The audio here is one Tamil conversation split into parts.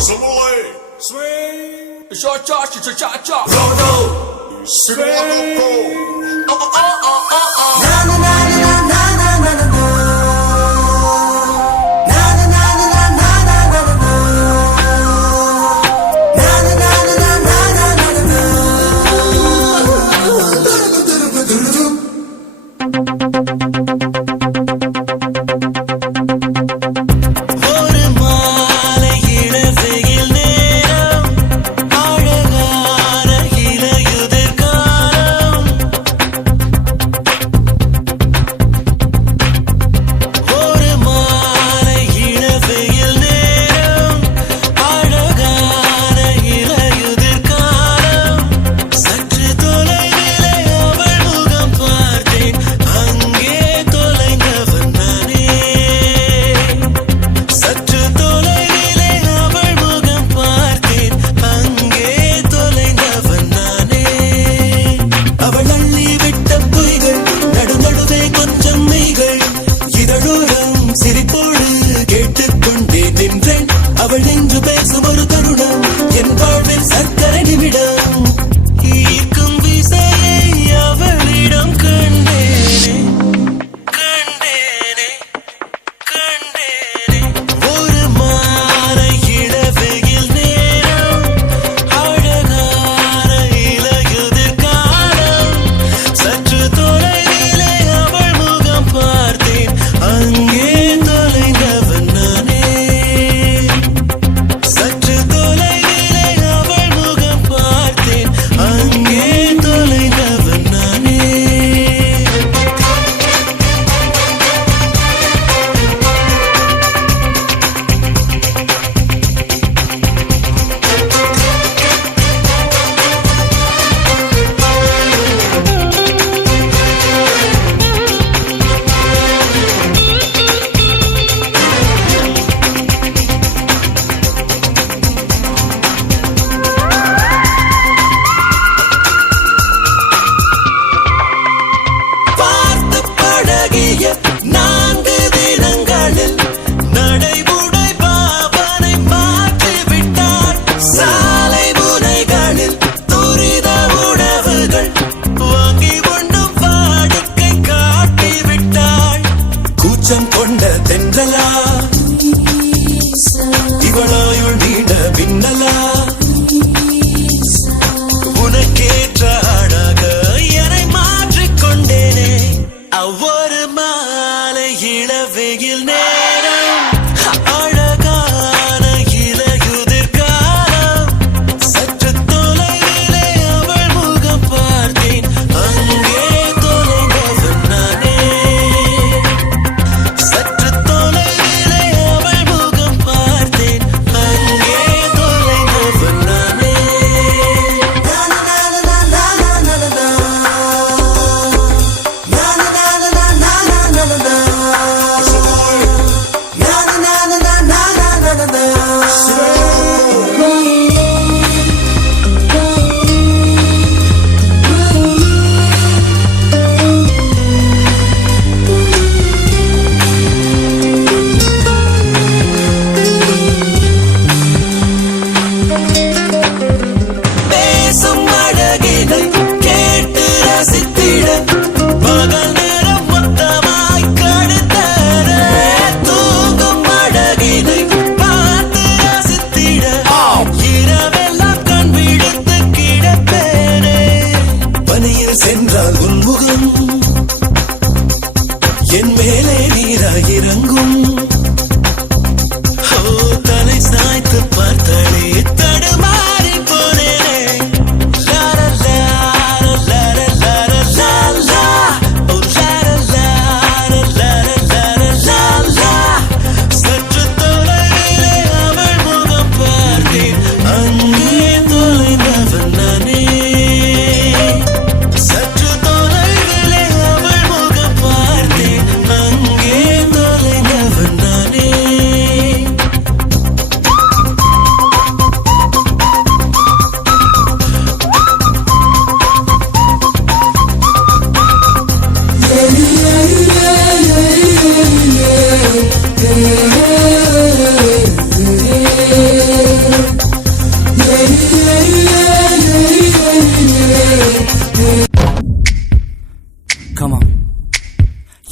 什么嘞？swing，cha cha cha cha cha， rodo swing，哦哦哦哦哦。na na na na na na na na na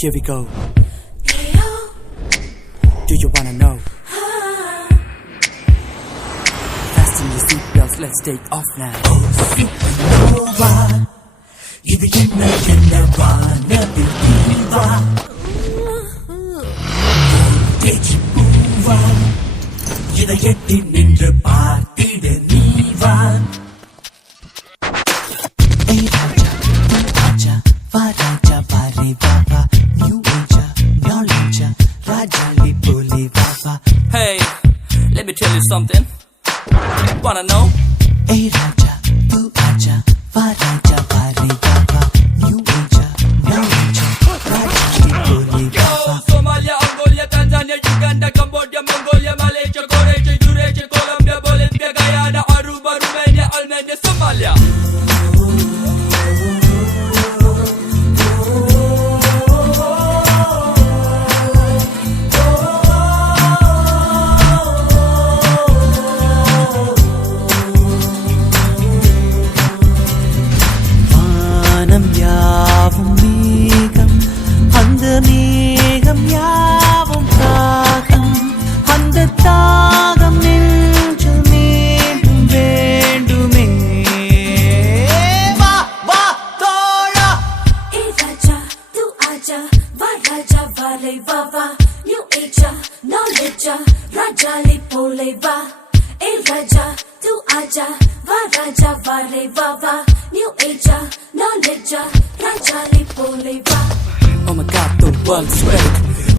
here we go. Do you wanna know? Fasten your seatbelts, let's take off now. supernova இது என்ன என்ன வானவில் தீவா தேஜி பூவா இதை எட்டி நின்று பார்த்திட நீவா ஏய் ராஜா தூ ஆஜா வா ராஜா வாரே வாவா நியூ ஏஜா knowledge ராஜாலி போலே வாவா Hey, let me tell you something. Wanna know? ஏய் ராஜா தூ ஆஜா வா ராஜா வாரே வாவா நியூ ஏஜா knowledge ராஜாலி போலே வாவா Somalia, Angola, Tanzania, Uganda, Cambodia, Mongolia, Malaysia, Croatia, Eurasia, Colombia, Bolivia, Guyana, Aruba, Romania, Albania, Somalia. வானம் யாவும் மேகம் அந்த மேகம் யாவும் தாகம் அந்த தாகம் நெஞ்சில் மீண்டும் வேண்டுமே வா வா தோழா ए राजा तू आजा वा राजा वाले वा वा न्यू एजा नॉलेजा राजाली पोले वा ए राजा तू आजा वा राजा वाले वा वा न्यू एजा नॉलेजा राजाली पोले वा Oh my god, the world's great.